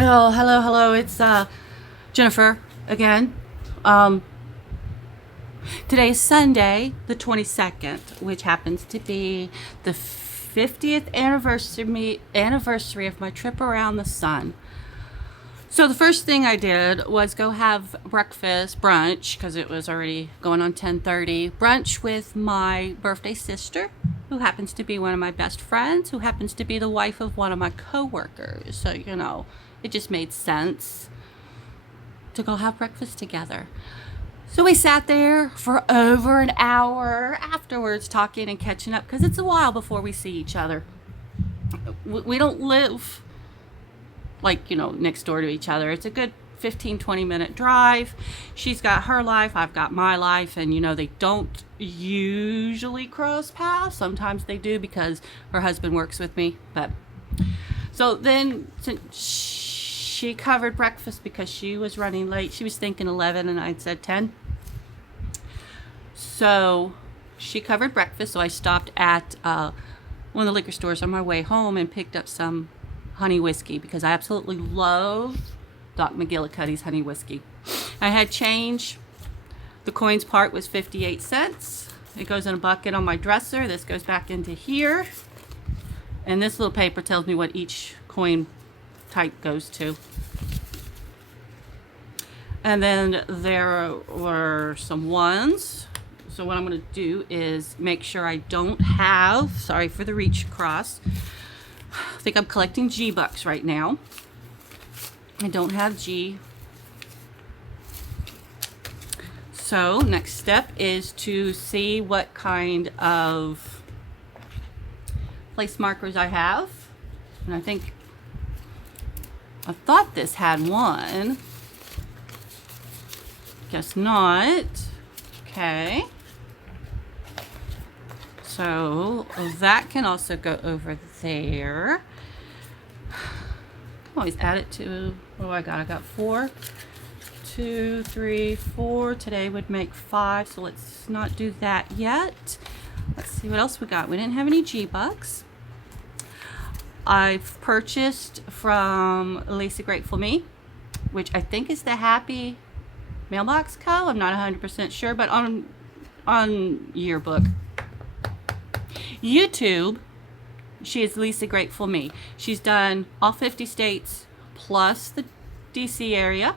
Oh, hello, hello. It's Jennifer again. Um, Today is Sunday, the 22nd, which happens to be the 50th anniversary of my trip around the sun. So the first thing I did was go have brunch, because it was already going on 10:30. Brunch with my birthday sister, who happens to be one of my best friends, who happens to be the wife of one of my coworkers. So, it just made sense to go have breakfast together. So we sat there for over an hour afterwards talking and catching up, because it's a while before we see each other. We don't live next door to each other. It's a good 15-20 minute drive. She's got her life, I've got my life, and they don't usually cross paths. Sometimes they do because her husband works with me. But so then, since she covered breakfast because she was running late, she was thinking 11 and I'd said 10. So she covered breakfast, so I stopped at one of the liquor stores on my way home and picked up some honey whiskey, because I absolutely love Doc McGillicuddy's honey whiskey. I had change. The coins part was 58 cents. It goes in a bucket on my dresser. This goes back into here. And this little paper tells me what each coin type goes to. And then there were some ones. So what I'm going to do is make sure I don't have, sorry for the reach across, I think I'm collecting G bucks right now. I don't have G. So next step is to see what kind of place markers I have. And I thought this had one. Guess not. Okay. So that can also go over there. Can always add it to, what do I got? I got 4, 2, 3, 4. Today would make 5, so let's not do that yet. Let's see what else we got. We didn't have any G bucks. I've purchased from Lisa Grateful Me, which I think is the Happy Mailbox Co. I'm not 100% sure, but on Yearbook. YouTube, she is Lisa Grateful Me. She's done all 50 states plus the DC area,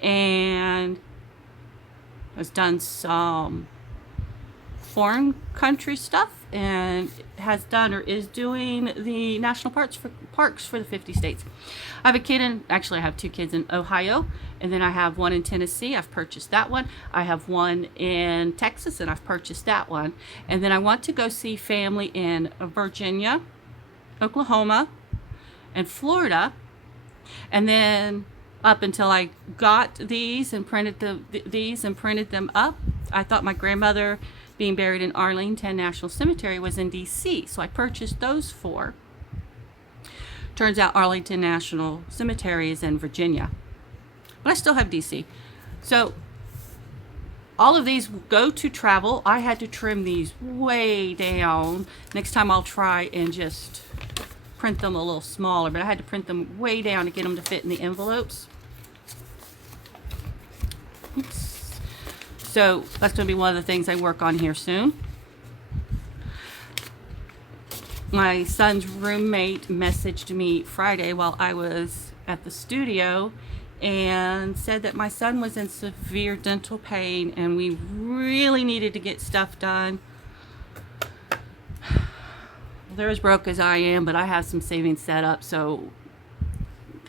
and has done some foreign country stuff, and has done or is doing the national parks for the 50 states. I have a kid I have 2 kids in Ohio, and then I have one in Tennessee. I've purchased that one. I have one in Texas, and I've purchased that one. And then I want to go see family in Virginia, Oklahoma, and Florida. And then up until I got these and printed them up, I thought my grandmother being buried in Arlington National Cemetery was in DC, so I purchased those 4. Turns out Arlington National Cemetery is in Virginia, but I still have DC. So all of these go to travel. I had to trim these way down. Next time I'll try and just print them a little smaller, but I had to print them way down to get them to fit in the envelopes. Oops. So that's going to be one of the things I work on here soon. My son's roommate messaged me Friday while I was at the studio and said that my son was in severe dental pain and we really needed to get stuff done. They're as broke as I am, but I have some savings set up, so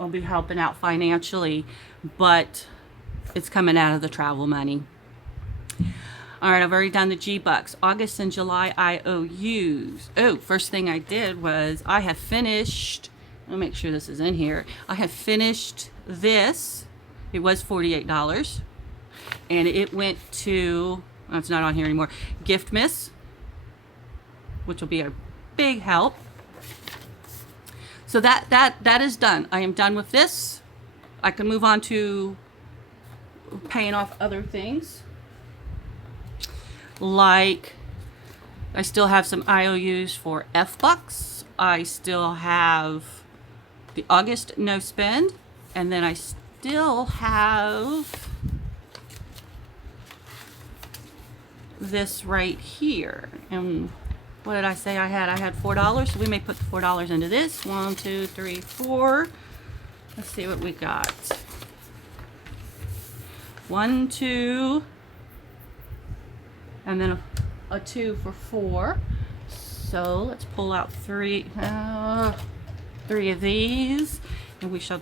I'll be helping out financially, but it's coming out of the travel money. All right, I've already done the G bucks. August and July IOUs. Oh, first thing I did was I have finished, let me make sure this is in here. I have finished this. It was $48. And it went to, oh, it's not on here anymore, Gift Miss, which will be a big help. So that is done. I am done with this. I can move on to paying off other things. Like, I still have some IOUs for F bucks. I still have the August no spend. And then I still have this right here. And what did I say I had? I had $4, so we may put the $4 into this. 1, 2, 3, 4. Let's see what we got. 1, 2, and then a 2 for 4. So let's pull out three of these, and we shall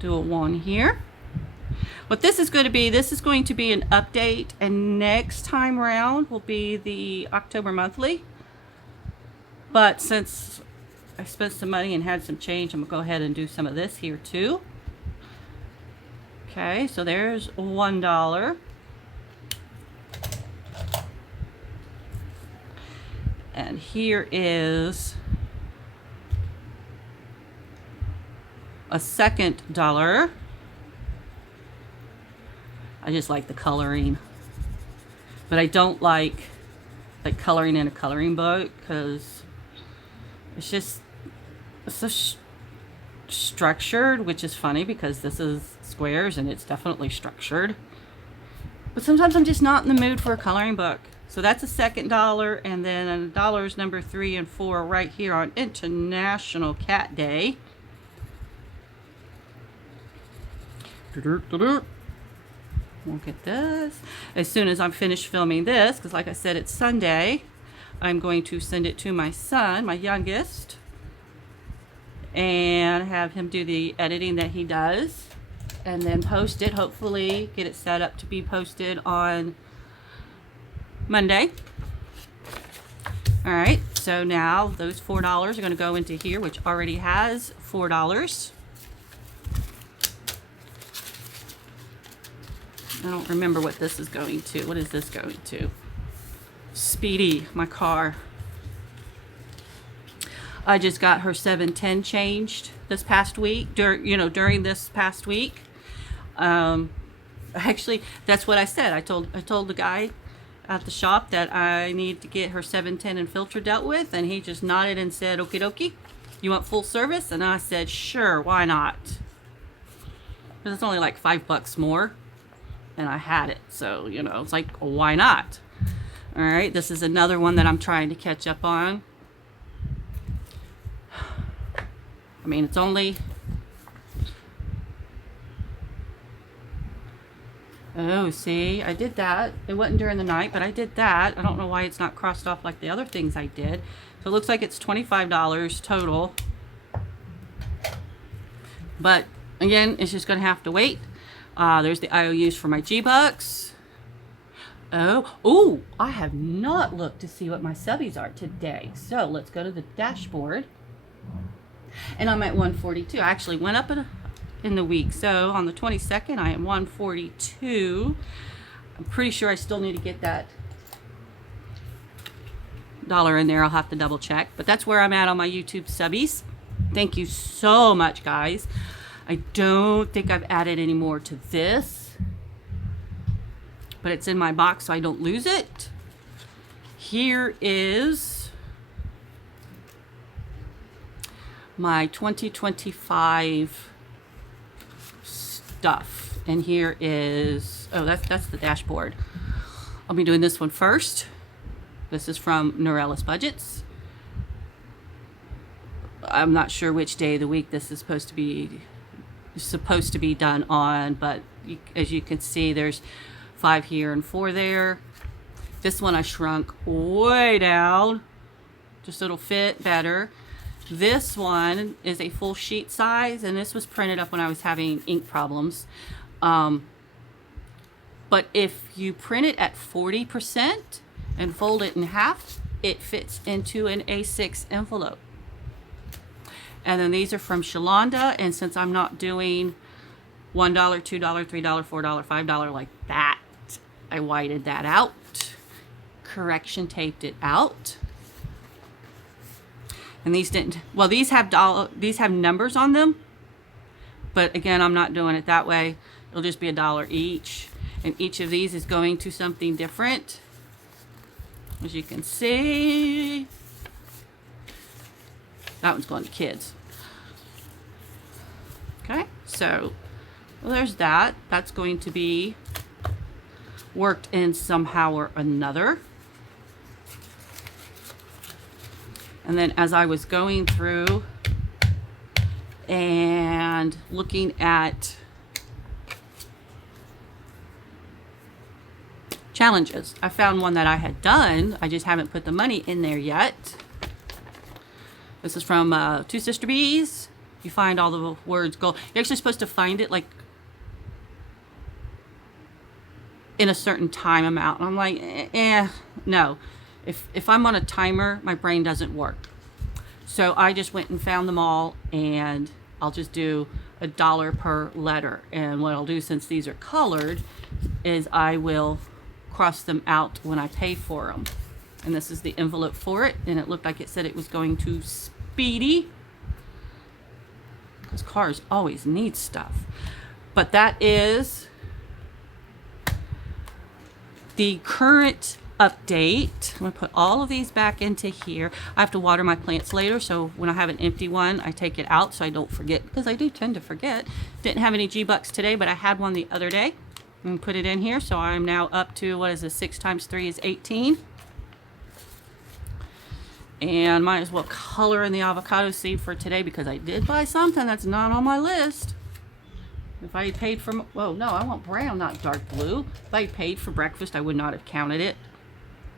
do a 1 here. What this is going to be, this is going to be an update, and next time around will be the October monthly. But since I spent some money and had some change, I'm going to go ahead and do some of this here too. Okay, so there's $1. And here is a second $1. I just like the coloring, but I don't like coloring in a coloring book because it's just so structured, which is funny because this is squares and it's definitely structured. But sometimes I'm just not in the mood for a coloring book. So that's a second $1, and then $1 number 3 and 4 right here on International Cat Day. Look at this. As soon as I'm finished filming this, because like I said, it's Sunday, I'm going to send it to my son, my youngest, and have him do the editing that he does, and then post it, hopefully get it set up to be posted on Monday. All right, so now those $4 are going to go into here, which already has $4. I don't remember what this is going to. What is this going to? Speedy, my car. I just got her 710 changed this past week. During this past week. Actually, that's what I said. I told the guy at the shop that I need to get her 710 and filter dealt with, and he just nodded and said, "Okie dokie, you want full service?" And I said, "Sure, why not?" Because it's only like $5 more, and I had it, so it's like, why not? All right, this is another one that I'm trying to catch up on. I mean, it's only. Oh, see, I did that. It wasn't during the night, but I did that. I don't know why it's not crossed off like the other things I did. So it looks like it's $25 total. But again, it's just going to have to wait. There's the IOUs for my G-Bucks. Oh, I have not looked to see what my subbies are today. So let's go to the dashboard. And I'm at 142. I actually went up in the week. So on the 22nd, I am 142. I'm pretty sure I still need to get that $1 in there. I'll have to double check. But that's where I'm at on my YouTube subbies. Thank you so much, guys. I don't think I've added any more to this, but it's in my box so I don't lose it. Here is my 2025 stuff, and here is, that's the dashboard. I'll be doing this one first. This is from Jenn Budgets. I'm not sure which day of the week this is supposed to be done on, but as you can see, there's 5 here and 4 there. This one I shrunk way down just so it'll fit better. This one is a full sheet size, and this was printed up when I was having ink problems. But if you print it at 40% and fold it in half, it fits into an A6 envelope. And then these are from Shalonda, and since I'm not doing $1, $2, $3, $4, $5 like that, I whited that out, correction taped it out. And these didn't, well, these have numbers on them, but again, I'm not doing it that way. It'll just be $1 each, and each of these is going to something different, as you can see. That one's going to kids. So well, there's that. That's going to be worked in somehow or another. And then as I was going through and looking at challenges, I found one that I had done. I just haven't put the money in there yet. This is from Two Sister Bees. You find all the words gold. You're actually supposed to find it like in a certain time amount. And I'm like, no. If I'm on a timer, my brain doesn't work. So I just went and found them all, and I'll just do $1 per letter. And what I'll do, since these are colored, is I will cross them out when I pay for them. And this is the envelope for it, and it looked like it said it was going to Speedy, because cars always need stuff. But that is the current update. I'm going to put all of these back into here. I have to water my plants later, so when I have an empty one, I take it out so I don't forget, because I do tend to forget. Didn't have any G-Bucks today, but I had one the other day. And put it in here, so I'm now up to, what is this, 6 times 3 is 18. And might as well color in the avocado seed for today, because I did buy something that's not on my list. If I had paid for, whoa, no, I want brown, not dark blue. If I had paid for breakfast, I would not have counted it.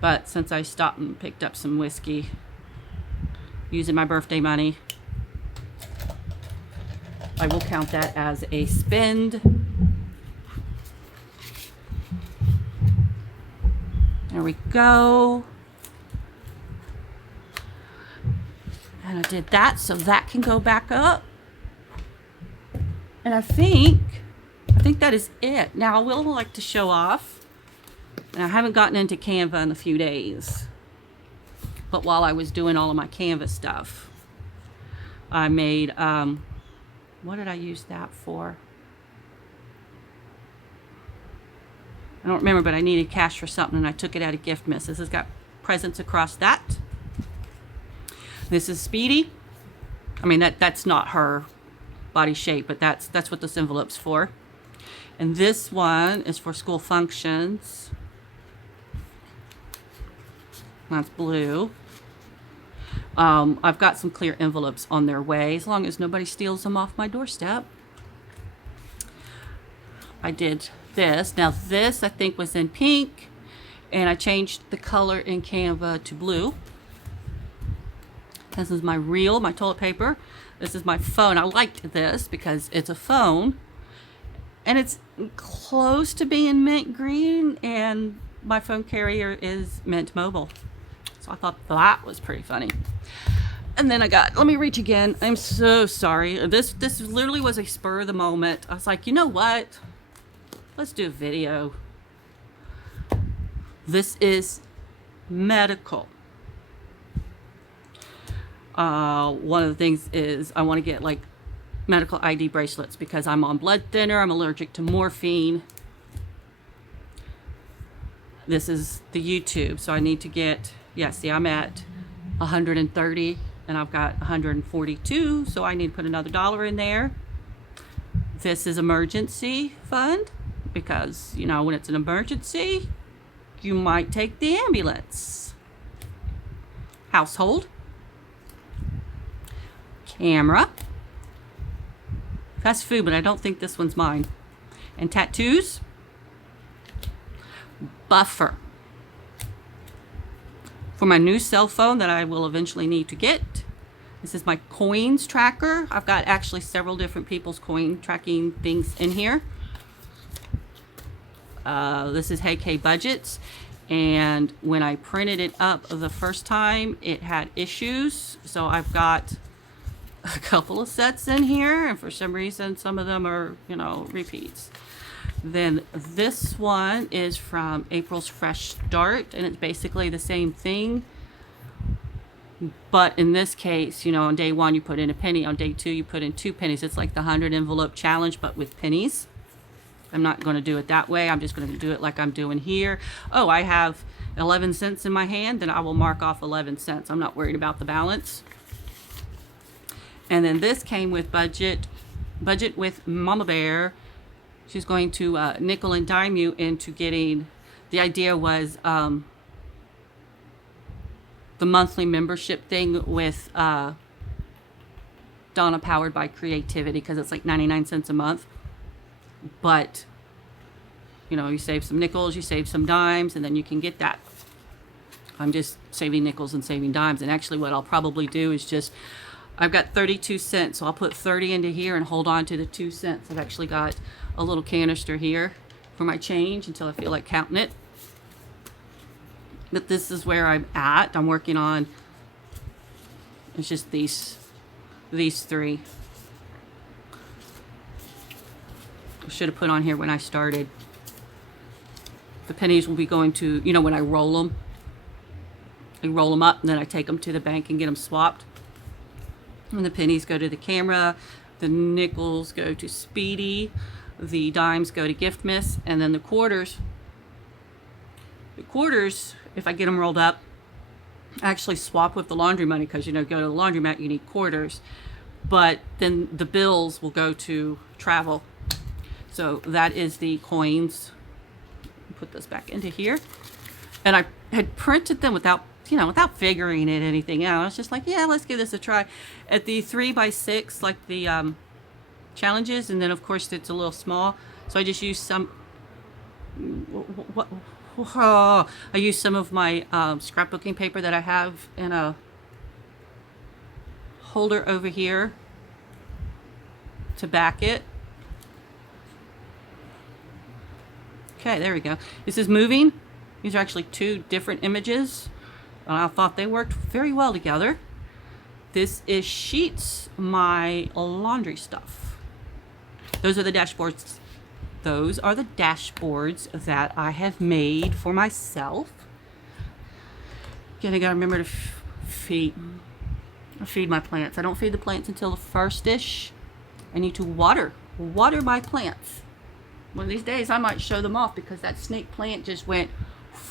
But since I stopped and picked up some whiskey, using my birthday money, I will count that as a spend. There we go. And I did that, so that can go back up. And I think that is it. Now, I will like to show off. And I haven't gotten into Canva in a few days. But while I was doing all of my Canva stuff, I made, what did I use that for? I don't remember, but I needed cash for something, and I took it out of Gift Miss. This has got presents across that. This is Speedy. I mean, that's not her body shape, but that's what this envelope's for. And this one is for school functions. That's blue. I've got some clear envelopes on their way, as long as nobody steals them off my doorstep. I did this. Now this, I think, was in pink, and I changed the color in Canva to blue. This is my reel, my toilet paper. This is my phone. I liked this because it's a phone, and it's close to being mint green, and my phone carrier is Mint Mobile. So I thought that was pretty funny. And then I got, let me reach again. I'm so sorry. This literally was a spur of the moment. I was like, you know what? Let's do a video. This is medical. One of the things is I want to get like medical ID bracelets because I'm on blood thinner. I'm allergic to morphine. This is the YouTube, so I need to get, yeah, see, I'm at 130 and I've got 142, so I need to put another $1 in there. This is emergency fund because, you know, when it's an emergency, you might take the ambulance. Household. Camera. Fast food, but I don't think this one's mine. And tattoos. Buffer. For my new cell phone that I will eventually need to get. This is my coins tracker. I've got actually several different people's coin tracking things in here. This is Jenn Budgets. And when I printed it up the first time, it had issues. So I've got a couple of sets in here, and for some reason some of them are, you know, repeats. Then this one is from April's Fresh Start, and it's basically the same thing, but in this case, you know, on day 1 you put in a penny, on day 2 you put in 2 pennies. It's like the 100 envelope challenge, but with pennies. I'm not going to do it that way. I'm just going to do it like I'm doing here. Oh, I have 11 cents in my hand, then I will mark off 11 cents. I'm not worried about the balance. And then this came with budget budget with Mama Bear. She's going to nickel and dime you into getting, the idea was the monthly membership thing with Donna Powered by Creativity, because it's like 99 cents a month. But, you know, you save some nickels, you save some dimes, and then you can get that. I'm just saving nickels and saving dimes. And actually what I'll probably do is just, I've got 32 cents, so I'll put 30 into here and hold on to the 2 cents. I've actually got a little canister here for my change until I feel like counting it. But this is where I'm at. I'm working on, it's just these three. I should have put on here when I started. The pennies will be going to, you know, when I roll them. I roll them up and then I take them to the bank and get them swapped. And the pennies go to the camera. The nickels go to Speedy. The dimes go to Gift Miss. And then the quarters, if I get them rolled up, I actually swap with the laundry money, because, you know, go to the laundromat, you need quarters. But then the bills will go to travel. So that is the coins. Put this back into here. And I had printed them without figuring it anything out. I was just like, yeah, let's give this a try. At the 3x6, like the challenges, and then of course it's a little small. So I just used some, I used some of my scrapbooking paper that I have in a holder over here to back it. Okay, there we go. This is moving. These are actually two different images. I thought they worked very well together. This is Sheets, my laundry stuff. Those are the dashboards. Those are the dashboards that I have made for myself. Again, I gotta remember to feed my plants. I don't feed the plants until the first-ish. I need to water my plants. One of these days I might show them off, because that snake plant just went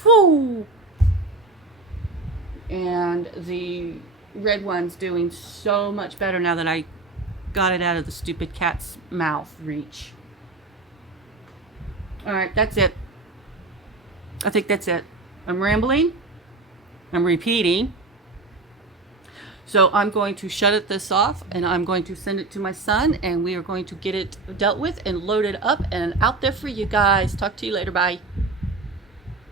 whoo. And the red one's doing so much better now that I got it out of the stupid cat's mouth reach. Alright, that's it. I think that's it. I'm rambling. I'm repeating. So I'm going to shut this off, and I'm going to send it to my son, and we are going to get it dealt with and loaded up and out there for you guys. Talk to you later. Bye.